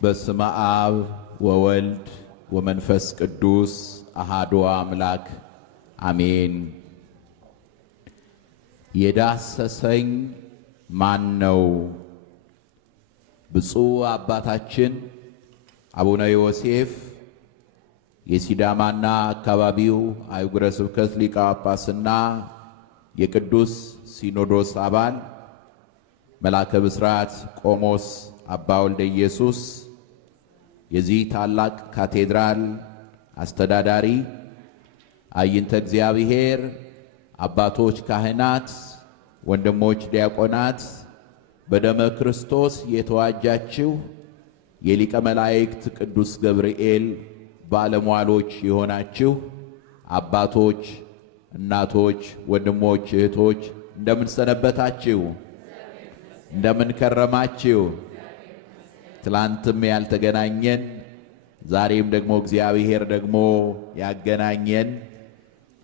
በስመ አብ ወወልድ ወመንፈስ ቅዱስ አሐዱ አምላክ አሜን። የዳሰሰኝ ማን ነው? ብፁዕ አባታችን አቡነ ዮሴፍ የሲዳማና አካባቢው አህጉረ ስብከት ሊቀ ጳጳስና የቅዱስ ሲኖዶስ አባል መልአከ ብስራት ቆሞስ አባ ወልደ ኢየሱስ የዚህ ታላቅ ካቴድራል አስተዳዳሪ፣ አይንተ እግዚአብሔር አባቶች ካህናት፣ ወንድሞች ዲያቆናት፣ በደመ ክርስቶስ የተዋጃችሁ የሊቀ መላእክት ቅዱስ ገብርኤል ባለሟሎች የሆናችሁ አባቶች፣ እናቶች፣ ወንድሞች፣ እህቶች እንደምን ሰነበታችሁ? እንደምን ከረማችሁ? ትላንትም ያልተገናኘን ዛሬም ደግሞ እግዚአብሔር ደግሞ ያገናኘን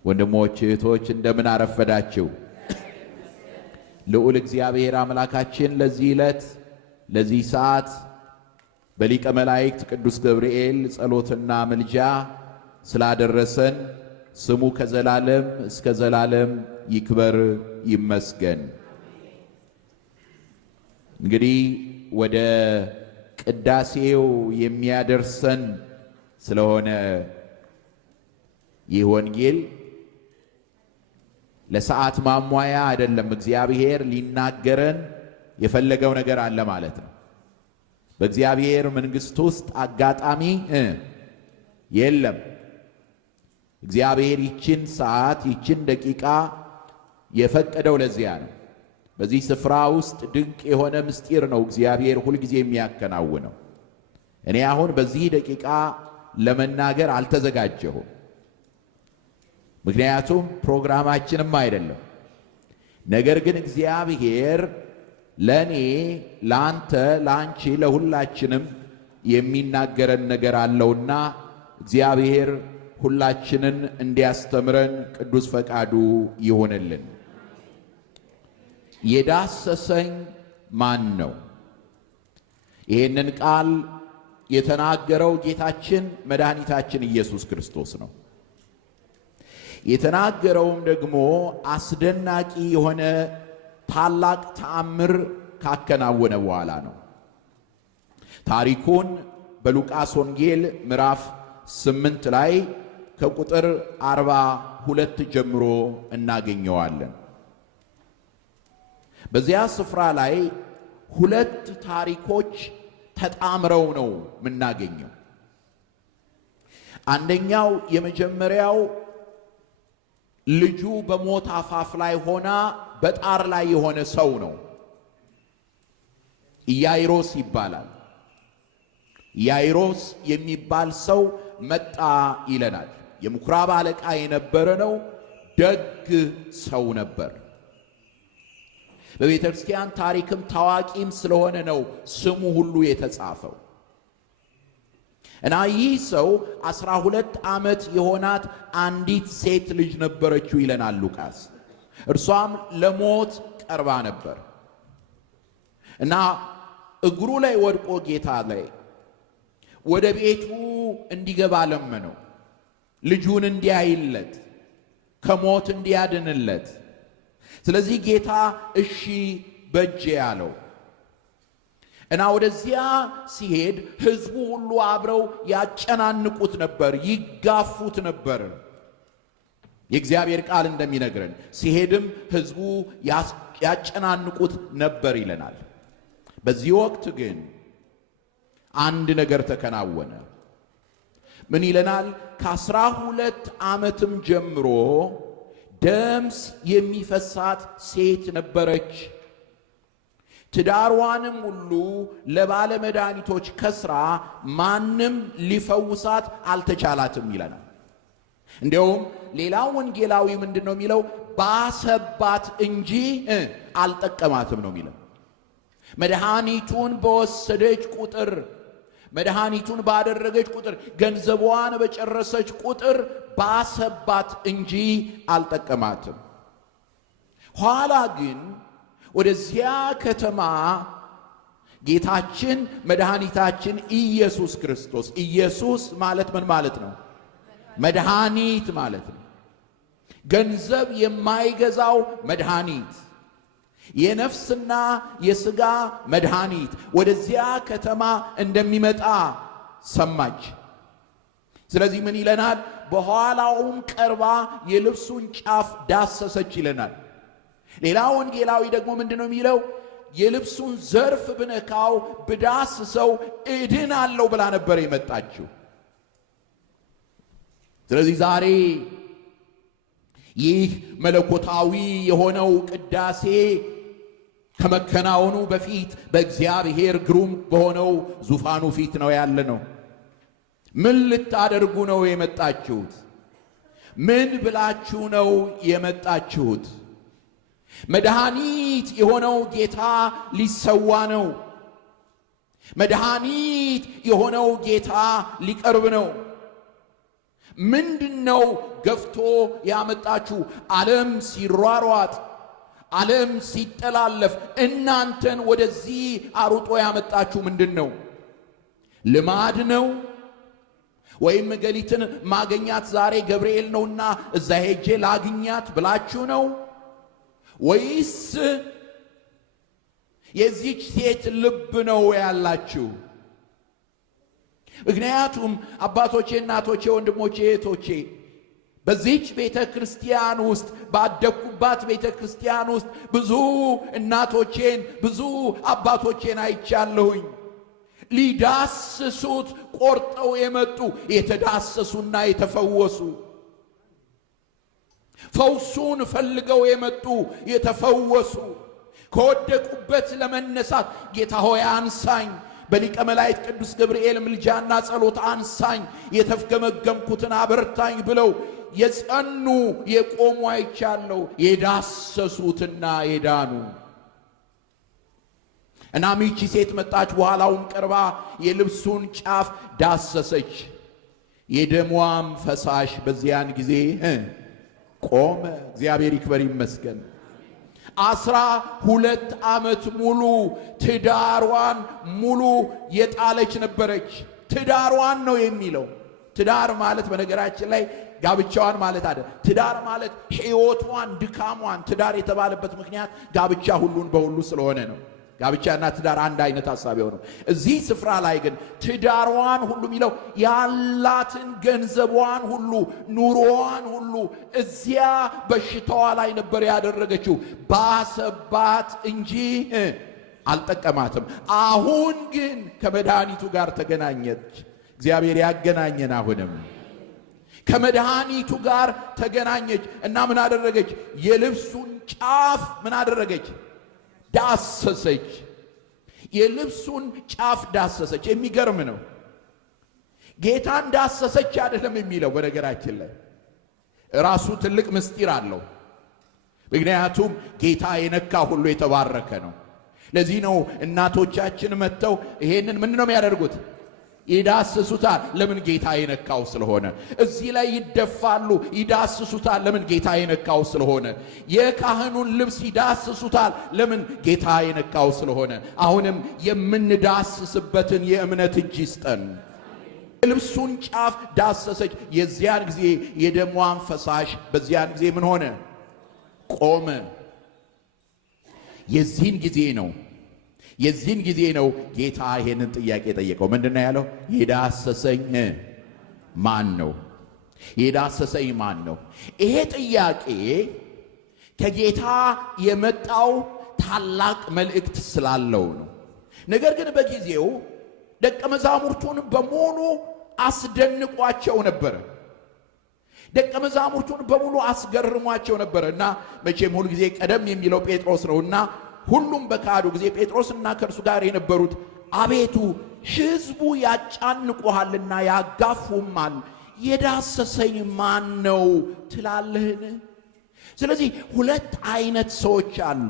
ወንድሞች እህቶች እንደምን አረፈዳችሁ? ልዑል እግዚአብሔር አምላካችን ለዚህ ዕለት ለዚህ ሰዓት በሊቀ መላእክት ቅዱስ ገብርኤል ጸሎትና ምልጃ ስላደረሰን ስሙ ከዘላለም እስከ ዘላለም ይክበር ይመስገን። እንግዲህ ወደ ቅዳሴው የሚያደርሰን ስለሆነ ይህ ወንጌል ለሰዓት ማሟያ አይደለም። እግዚአብሔር ሊናገረን የፈለገው ነገር አለ ማለት ነው። በእግዚአብሔር መንግሥት ውስጥ አጋጣሚ የለም። እግዚአብሔር ይችን ሰዓት ይችን ደቂቃ የፈቀደው ለዚያ ነው። በዚህ ስፍራ ውስጥ ድንቅ የሆነ ምስጢር ነው እግዚአብሔር ሁልጊዜ የሚያከናውነው። እኔ አሁን በዚህ ደቂቃ ለመናገር አልተዘጋጀሁም፣ ምክንያቱም ፕሮግራማችንም አይደለም። ነገር ግን እግዚአብሔር ለእኔ፣ ለአንተ፣ ለአንቺ፣ ለሁላችንም የሚናገረን ነገር አለውና እግዚአብሔር ሁላችንን እንዲያስተምረን ቅዱስ ፈቃዱ ይሆንልን። የዳሰሰኝ ማን ነው? ይህንን ቃል የተናገረው ጌታችን መድኃኒታችን ኢየሱስ ክርስቶስ ነው። የተናገረውም ደግሞ አስደናቂ የሆነ ታላቅ ተአምር ካከናወነ በኋላ ነው። ታሪኩን በሉቃስ ወንጌል ምዕራፍ 8 ላይ ከቁጥር 42 ጀምሮ እናገኘዋለን። በዚያ ስፍራ ላይ ሁለት ታሪኮች ተጣምረው ነው የምናገኘው። አንደኛው የመጀመሪያው ልጁ በሞት አፋፍ ላይ ሆና በጣር ላይ የሆነ ሰው ነው። ኢያይሮስ ይባላል። ኢያይሮስ የሚባል ሰው መጣ ይለናል። የምኩራብ አለቃ የነበረ ነው። ደግ ሰው ነበር። በቤተ ክርስቲያን ታሪክም ታዋቂም ስለሆነ ነው ስሙ ሁሉ የተጻፈው። እና ይህ ሰው 12 ዓመት የሆናት አንዲት ሴት ልጅ ነበረችው ይለናል ሉቃስ። እርሷም ለሞት ቀርባ ነበር እና እግሩ ላይ ወድቆ ጌታ ላይ ወደ ቤቱ እንዲገባ ለመነው። ልጁን እንዲያይለት፣ ከሞት እንዲያድንለት። ስለዚህ ጌታ እሺ በጄ ያለው እና ወደዚያ ሲሄድ ሕዝቡ ሁሉ አብረው ያጨናንቁት ነበር፣ ይጋፉት ነበር። የእግዚአብሔር ቃል እንደሚነግረን ሲሄድም ሕዝቡ ያጨናንቁት ነበር ይለናል። በዚህ ወቅት ግን አንድ ነገር ተከናወነ። ምን ይለናል? ከ12 ዓመትም ጀምሮ ደም የሚፈሳት ሴት ነበረች። ትዳሯንም ሁሉ ለባለ መድኃኒቶች ከስራ ማንም ሊፈውሳት አልተቻላትም ይለናል። እንዲያውም ሌላው ወንጌላዊ ምንድነው የሚለው? ባሰባት እንጂ አልጠቀማትም ነው የሚለው። መድኃኒቱን በወሰደች ቁጥር፣ መድኃኒቱን ባደረገች ቁጥር፣ ገንዘቧን በጨረሰች ቁጥር ባሰባት እንጂ አልጠቀማትም። ኋላ ግን ወደዚያ ከተማ ጌታችን መድኃኒታችን ኢየሱስ ክርስቶስ። ኢየሱስ ማለት ምን ማለት ነው? መድኃኒት ማለት ነው። ገንዘብ የማይገዛው መድኃኒት፣ የነፍስና የሥጋ መድኃኒት ወደዚያ ከተማ እንደሚመጣ ሰማች። ስለዚህ ምን ይለናል? በኋላውም ቀርባ የልብሱን ጫፍ ዳሰሰች ይለናል። ሌላ ወንጌላዊ ደግሞ ምንድነው የሚለው? የልብሱን ዘርፍ ብነካው ብዳስሰው እድናለሁ ብላ ነበር የመጣችው። ስለዚህ ዛሬ ይህ መለኮታዊ የሆነው ቅዳሴ ከመከናወኑ በፊት በእግዚአብሔር ግሩም በሆነው ዙፋኑ ፊት ነው ያለ ነው። ምን ልታደርጉ ነው የመጣችሁት? ምን ብላችሁ ነው የመጣችሁት? መድኃኒት የሆነው ጌታ ሊሰዋ ነው። መድኃኒት የሆነው ጌታ ሊቀርብ ነው። ምንድነው ገፍቶ ያመጣችሁ? ዓለም ሲሯሯጥ፣ ዓለም ሲጠላለፍ እናንተን ወደዚህ አሩጦ ያመጣችሁ ምንድነው? ልማድ ነው? ወይም ገሊትን ማገኛት ዛሬ ገብርኤል ነውና እዛ ሄጄ ላግኛት ብላችሁ ነው? ወይስ የዚች ሴት ልብ ነው ያላችሁ? ምክንያቱም አባቶቼ፣ እናቶቼ፣ ወንድሞቼ፣ እህቶቼ በዚች ቤተ ክርስቲያን ውስጥ ባደኩባት ቤተ ክርስቲያን ውስጥ ብዙ እናቶቼን ብዙ አባቶቼን አይቻለሁኝ። ሊዳስሱት ቆርጠው የመጡ የተዳሰሱና የተፈወሱ፣ ፈውሱን ፈልገው የመጡ የተፈወሱ፣ ከወደቁበት ለመነሳት ጌታ ሆይ አንሳኝ፣ በሊቀ መላእክት ቅዱስ ገብርኤል ምልጃና ጸሎት አንሳኝ፣ የተፍገመገምኩትን አበርታኝ ብለው የጸኑ የቆሙ አይቻለሁ። የዳሰሱትና የዳኑ። እናም ይህች ሴት መጣች፣ በኋላውም ቀርባ የልብሱን ጫፍ ዳሰሰች፣ የደሟም ፈሳሽ በዚያን ጊዜ ቆመ። እግዚአብሔር ይክበር ይመስገን። 12 ዓመት ሙሉ ትዳሯን ሙሉ የጣለች ነበረች። ትዳሯን ነው የሚለው። ትዳር ማለት በነገራችን ላይ ጋብቻዋን ማለት አይደል። ትዳር ማለት ሕይወቷን፣ ድካሟን። ትዳር የተባለበት ምክንያት ጋብቻ ሁሉን በሁሉ ስለሆነ ነው። ጋብቻና ትዳር አንድ አይነት ሐሳብ ነው። እዚህ ስፍራ ላይ ግን ትዳሯን ሁሉ የሚለው ያላትን ገንዘቧን ሁሉ ኑሮዋን ሁሉ እዚያ በሽታዋ ላይ ነበር ያደረገችው። ባሰባት እንጂ አልጠቀማትም። አሁን ግን ከመድኃኒቱ ጋር ተገናኘች። እግዚአብሔር ያገናኘን። አሁንም ከመድኃኒቱ ጋር ተገናኘች እና ምን አደረገች? የልብሱን ጫፍ ምን አደረገች? ዳሰሰች። የልብሱን ጫፍ ዳሰሰች። የሚገርም ነው። ጌታን ዳሰሰች አይደለም የሚለው። በነገራችን ላይ ራሱ ትልቅ ምስጢር አለው። ምክንያቱም ጌታ የነካ ሁሉ የተባረከ ነው። ለዚህ ነው እናቶቻችን መጥተው ይሄንን ምን ነው የሚያደርጉት? ይዳስሱታል። ለምን? ጌታ የነካው ስለሆነ። እዚህ ላይ ይደፋሉ፣ ይዳስሱታል። ለምን? ጌታ የነካው ስለሆነ። የካህኑን ልብስ ይዳስሱታል። ለምን? ጌታ የነካው ስለሆነ። አሁንም የምንዳስስበትን የእምነት እጅ ይስጠን። ልብሱን ጫፍ ዳሰሰች። የዚያን ጊዜ የደሟን ፈሳሽ በዚያን ጊዜ ምን ሆነ? ቆመ። የዚህን ጊዜ ነው ጌታ ይሄንን ጥያቄ ጠየቀው። ምንድነው ያለው? የዳሰሰኝ ማን ነው? የዳሰሰኝ ማን ነው? ይሄ ጥያቄ ከጌታ የመጣው ታላቅ መልእክት ስላለው ነው። ነገር ግን በጊዜው ደቀ መዛሙርቱን በሙሉ አስደንቋቸው ነበር። ደቀ መዛሙርቱን በሙሉ አስገርሟቸው ነበር እና መቼም ሁሉ ጊዜ ቀደም የሚለው ጴጥሮስ ነውና ሁሉም በካዱ ጊዜ ጴጥሮስና ከእርሱ ጋር የነበሩት አቤቱ ሕዝቡ ያጫንቁሃልና ያጋፉማል፣ የዳሰሰኝ ማን ነው ትላለህን? ስለዚህ ሁለት አይነት ሰዎች አሉ።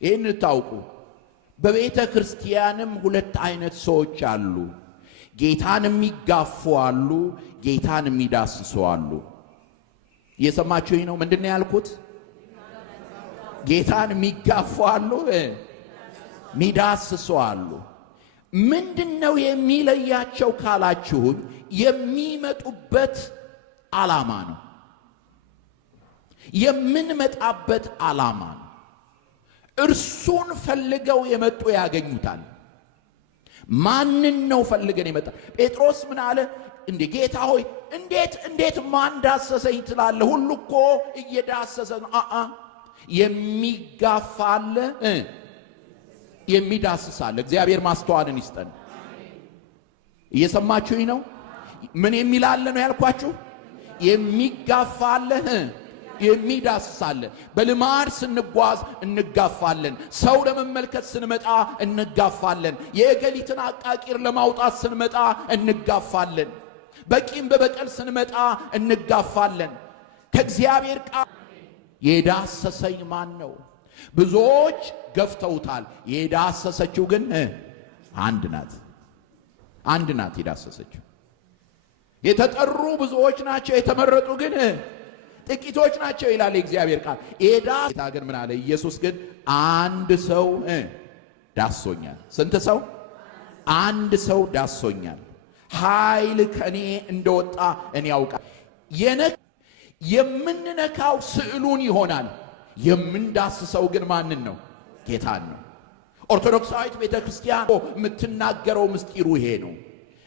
ይህን ታውቁ። በቤተ ክርስቲያንም ሁለት አይነት ሰዎች አሉ። ጌታን የሚጋፉ አሉ፣ ጌታን የሚዳስሱ አሉ። እየሰማችሁኝ ነው? ምንድነው ያልኩት? ጌታን የሚጋፉ አሉ፣ ሚዳስሱ አሉ። ምንድነው የሚለያቸው ካላችሁኝ የሚመጡበት ዓላማ ነው። የምንመጣበት ዓላማ ነው። እርሱን ፈልገው የመጡ ያገኙታል። ማንን ነው ፈልገን የመጣ? ጴጥሮስ ምን አለ? እንዴ ጌታ ሆይ እንዴት ማን ዳሰሰኝ ትላለህ? ሁሉ እኮ እየዳሰሰ ነው። የሚጋፋለ የሚዳስሳለ። እግዚአብሔር ማስተዋልን ይስጠን። እየሰማችሁኝ ነው? ምን የሚላለ ነው ያልኳችሁ? የሚጋፋለ የሚዳስሳለን። በልማድ ስንጓዝ እንጋፋለን። ሰው ለመመልከት ስንመጣ እንጋፋለን። የእገሊትን አቃቂር ለማውጣት ስንመጣ እንጋፋለን። በቂም በበቀል ስንመጣ እንጋፋለን። ከእግዚአብሔር ቃል የዳሰሰኝ ማን ነው? ብዙዎች ገፍተውታል። የዳሰሰችው ግን አንድ ናት የዳሰሰችው። የተጠሩ ብዙዎች ናቸው፣ የተመረጡ ግን ጥቂቶች ናቸው ይላል የእግዚአብሔር ቃል። ጌታ ግን ምን አለ? ኢየሱስ ግን አንድ ሰው ዳሶኛል። ስንት ሰው? አንድ ሰው ዳሶኛል። ኃይል ከኔ እንደወጣ እኔ ያውቃል። የምንነካው ስዕሉን ይሆናል። የምንዳስሰው ግን ማንን ነው? ጌታን ነው። ኦርቶዶክሳዊት ቤተክርስቲያን የምትናገረው ምስጢሩ ይሄ ነው።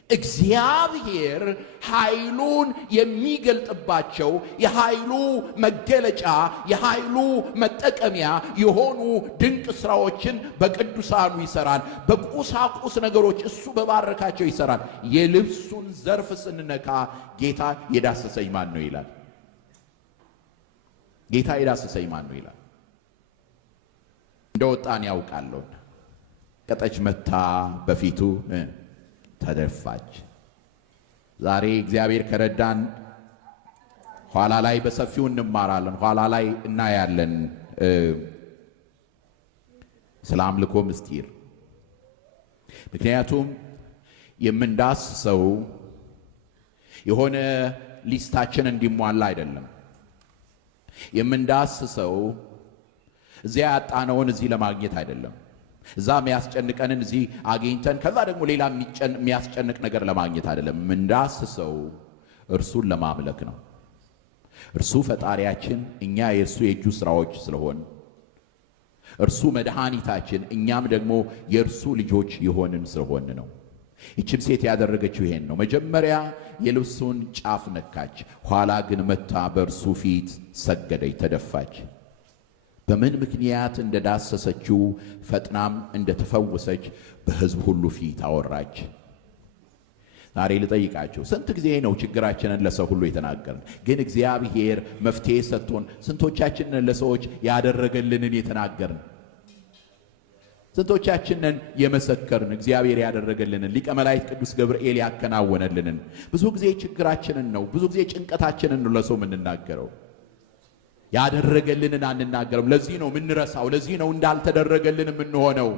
እግዚአብሔር ኃይሉን የሚገልጥባቸው የኃይሉ መገለጫ የኃይሉ መጠቀሚያ የሆኑ ድንቅ ሥራዎችን በቅዱሳኑ ይሰራል። በቁሳቁስ ነገሮች እሱ በባረካቸው ይሰራል። የልብሱን ዘርፍ ስንነካ ጌታ የዳሰሰኝ ማን ነው ይላል። ጌታ የዳሰሰኝ ማን ነው ይላል። እንደወጣን ያውቃለሁ። ቀጠች መታ በፊቱ ተደፋች። ዛሬ እግዚአብሔር ከረዳን ኋላ ላይ በሰፊው እንማራለን። ኋላ ላይ እናያለን ስለ አምልኮ ምስጢር። ምክንያቱም የምንዳስሰው የሆነ ሊስታችን እንዲሟላ አይደለም። የምንዳስሰው እዚያ ያጣነውን እዚህ ለማግኘት አይደለም። እዛ የሚያስጨንቀንን እዚህ አግኝተን ከዛ ደግሞ ሌላ የሚያስጨንቅ ነገር ለማግኘት አይደለም። የምንዳስሰው እርሱን ለማምለክ ነው። እርሱ ፈጣሪያችን፣ እኛ የእርሱ የእጁ ሥራዎች ስለሆን እርሱ መድኃኒታችን፣ እኛም ደግሞ የእርሱ ልጆች የሆንን ስለሆን ነው። ይህችም ሴት ያደረገችው ይሄን ነው። መጀመሪያ የልብሱን ጫፍ ነካች፣ ኋላ ግን መታ በእርሱ ፊት ሰገደች፣ ተደፋች። በምን ምክንያት እንደዳሰሰችው ፈጥናም እንደተፈወሰች በሕዝብ ሁሉ ፊት አወራች። ዛሬ ልጠይቃችሁ፣ ስንት ጊዜ ነው ችግራችንን ለሰው ሁሉ የተናገርን? ግን እግዚአብሔር መፍትሄ ሰጥቶን ስንቶቻችንን ለሰዎች ያደረገልንን የተናገርን? ስንቶቻችንን የመሰከርን እግዚአብሔር ያደረገልንን ሊቀ መላእክት ቅዱስ ገብርኤል ያከናወነልንን? ብዙ ጊዜ ችግራችንን ነው፣ ብዙ ጊዜ ጭንቀታችንን ነው ለሰው የምንናገረው። ያደረገልንን አንናገርም። ለዚህ ነው የምንረሳው። ለዚህ ነው እንዳልተደረገልን የምንሆነው።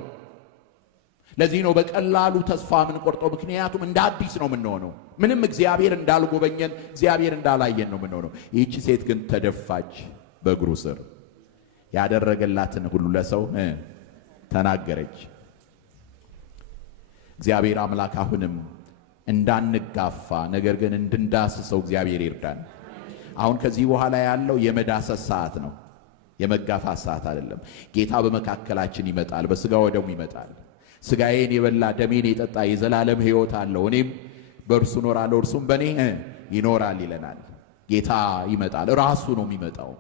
ለዚህ ነው በቀላሉ ተስፋ የምንቆርጠው። ምክንያቱም እንደ አዲስ ነው የምንሆነው። ምንም እግዚአብሔር እንዳልጎበኘን፣ እግዚአብሔር እንዳላየን ነው የምንሆነው። ይህቺ ሴት ግን ተደፋች በእግሩ ስር። ያደረገላትን ሁሉ ለሰው ተናገረች። እግዚአብሔር አምላክ አሁንም እንዳንጋፋ ነገር ግን እንድንዳስሰው እግዚአብሔር ይርዳን። አሁን ከዚህ በኋላ ያለው የመዳሰስ ሰዓት ነው፣ የመጋፋት ሰዓት አይደለም። ጌታ በመካከላችን ይመጣል፣ በሥጋ ወደሙ ይመጣል። ሥጋዬን የበላ ደሜን የጠጣ የዘላለም ሕይወት አለው፣ እኔም በእርሱ እኖራለሁ እርሱም በእኔ ይኖራል ይለናል። ጌታ ይመጣል፣ ራሱ ነው የሚመጣው።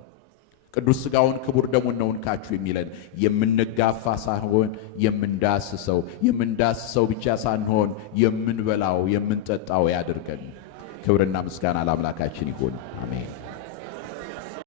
ቅዱስ ሥጋውን ክቡር ደሙን ነው እንካችሁ የሚለን። የምንጋፋ ሳይሆን የምንዳስሰው ብቻ ሳንሆን የምንበላው የምንጠጣው ያድርገን። ክብርና ምስጋና ለአምላካችን ይሁን። አሜን።